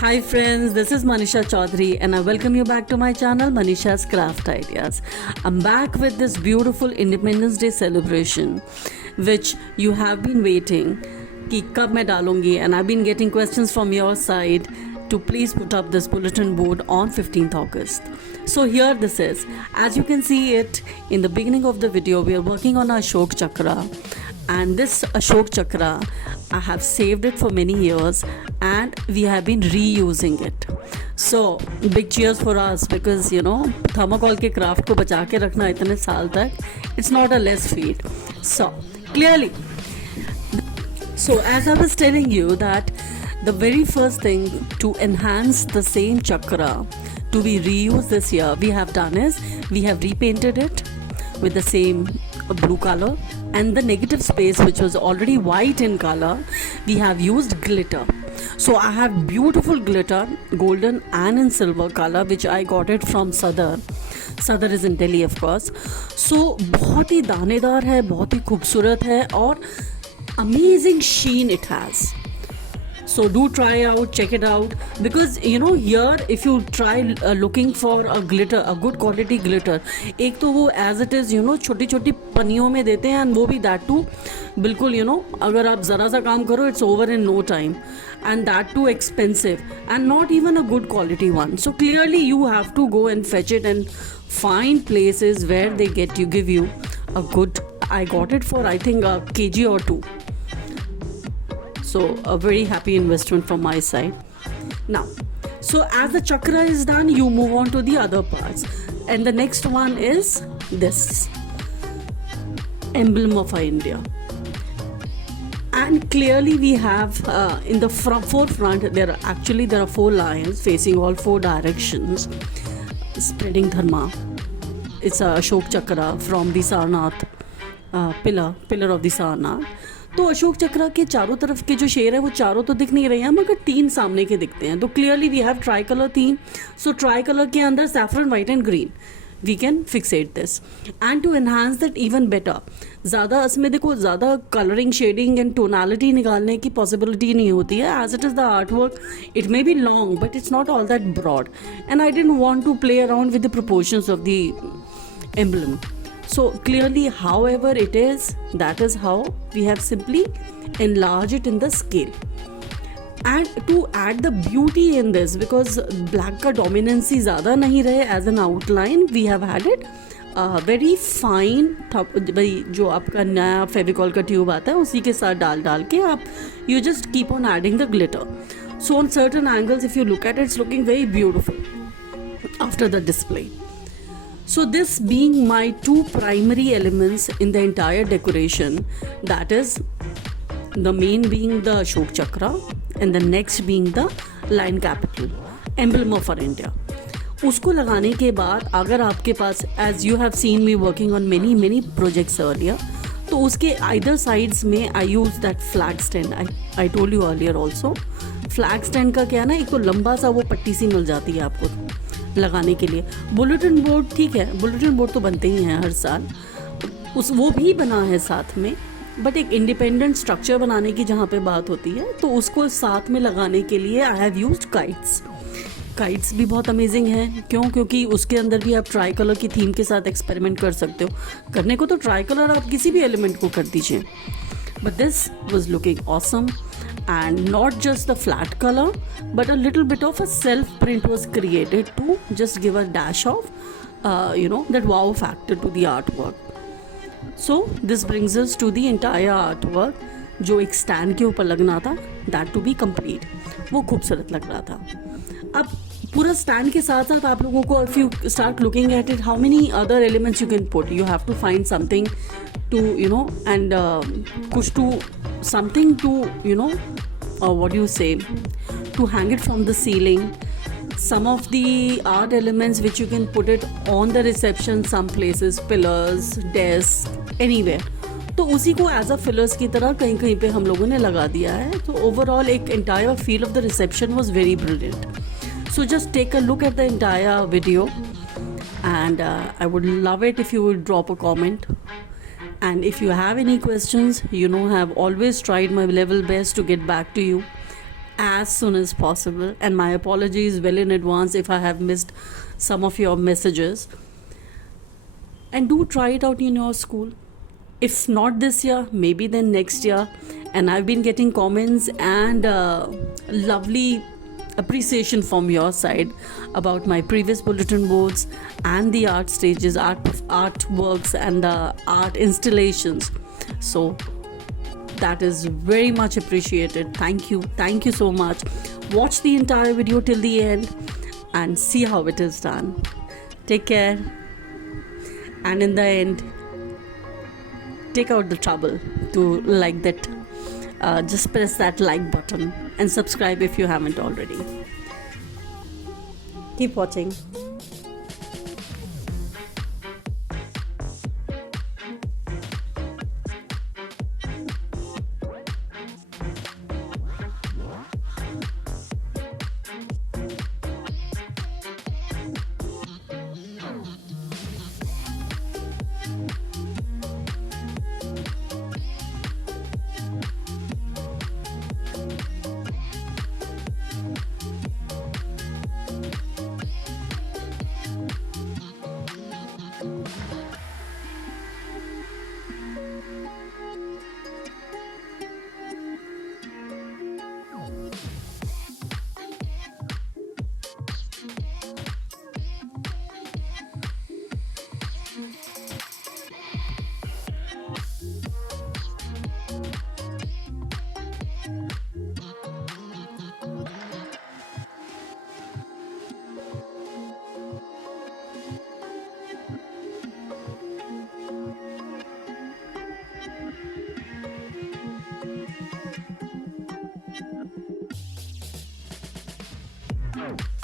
Hi friends, this is Manisha Chaudhary and I welcome you back to my channel Manisha's Craft Ideas. I'm back with this beautiful Independence Day celebration which you have been waiting कि कब मैं डालूंगी, and I've been getting questions from your side to please put up this bulletin board on 15th August. So here this is. As you can see it in the beginning of the video, we are working on our Ashok Chakra, and this Ashok Chakra I have saved it for many years and we have been reusing it. So big cheers for us because thermocol के craft को बचा के रखना इतने साल तक, it's not a less feat. So clearly, so as I was telling you that the very first thing to enhance the same chakra to be reused this year we have done is we have repainted it with the same blue color, and the negative space which was already white in color we have used glitter. So I have beautiful glitter, golden and in silver color, which I got it from Sadar. Sadar is in Delhi of course. So बहुत ही दानेदार है, बहुत ही खूबसूरत है और amazing sheen it has. So do try out, check it out, because here if you try looking for a glitter, a good quality glitter, एक तो वो as it is छोटी छोटी पनियों में देते हैं, and वो भी that too बिल्कुल अगर आप ज़रा सा काम करो it's over in no time, and that too expensive and not even a good quality one. So clearly you have to go and fetch it and find places where they give you a good. I got it for I think a kg or two. So a very happy investment from my side. Now, so as the chakra is done, you move on to the other parts. And the next one is this emblem of our India. And clearly we have in the forefront, there are 4 lions facing all 4 directions, spreading dharma. It's a Ashok Chakra from the Sarnath pillar of the Sarnath. तो अशोक चक्र के चारों तरफ के जो शेर है वो चारों तो दिख नहीं रहे हैं, मगर 3 सामने के दिखते हैं. तो clearly we have tricolour theme. So tricolour के अंदर saffron, white and green we can fixate this and to enhance that even better. ज़्यादा इसमें देखो ज़्यादा कलरिंग, शेडिंग एंड टोनालिटी निकालने की पॉसिबिलिटी नहीं होती है. As it is the art work it may be long but it's not all that broad, and I didn't want to play around with the proportions of the emblem. So clearly, however it is, that is how we have simply enlarged it in the scale. And to add the beauty in this, because black का dominancy ज़्यादा नहीं रहे as an outline, we have had it very fine. भाई जो आपका नया फेविकॉल का tube आता है उसी के साथ डाल के आप you just keep on adding the glitter. So on certain angles, if you look at it, it's looking very beautiful after the display. So this being my 2 primary elements in the entire decoration, that is the main being the Ashok Chakra and the next being the Lion Capital, emblem of our India. उसको लगाने के बाद अगर आपके पास, as you have seen me working on many projects earlier, तो उसके either sides में I use that flag stand. I told you earlier also. Flag stand का क्या है ना, एक तो लंबा सा वो पट्टी सी मिल जाती है आपको लगाने के लिए. बुलेटिन बोर्ड ठीक है, बुलेटिन बोर्ड तो बनते ही हैं हर साल, वो भी बना है साथ में, बट एक इंडिपेंडेंट स्ट्रक्चर बनाने की जहाँ पे बात होती है तो उसको साथ में लगाने के लिए I have used kites. Kites भी बहुत अमेजिंग है. क्योंकि उसके अंदर भी आप ट्राई कलर की थीम के साथ एक्सपेरिमेंट कर सकते हो. करने को तो ट्राई कलर आप किसी भी एलिमेंट को कर दीजिए, but this was looking awesome. And not just the flat color, but a little bit of a self print was created to just give a dash of that wow factor to the artwork. So this brings us to the entire artwork. जो एक stand के ऊपर लगना था, that to be complete, वो खूबसूरत लग रहा था. अब पूरा स्टैंड के साथ साथ आप लोगों को, if you start looking at it, how many other elements you can put. You have to find something to and push to something to what do you say, to hang it from the ceiling. Some of the art elements which you can put it on the reception, some places, pillars, desk, anywhere. तो उसी को as a fillers की तरह कहीं कहीं पे हम लोगों ने लगा दिया है. तो ओवरऑल एक entire feel of the reception was very brilliant. So just take a look at the entire video and I would love it if you would drop a comment. And if you have any questions, have always tried my level best to get back to you. as soon as possible. And my apologies well in advance if I have missed some of your messages. And do try it out in your school. If not this year, maybe then next year. And I've been getting comments and lovely appreciation from your side about my previous bulletin boards and the art stages, artworks, and the art installations. So that is very much appreciated. Thank you so much. Watch the entire video till the end and see how it is done. Take care, and in the end, take out the trouble to like that. Just press that like button and subscribe if you haven't already. Keep watching. Oh.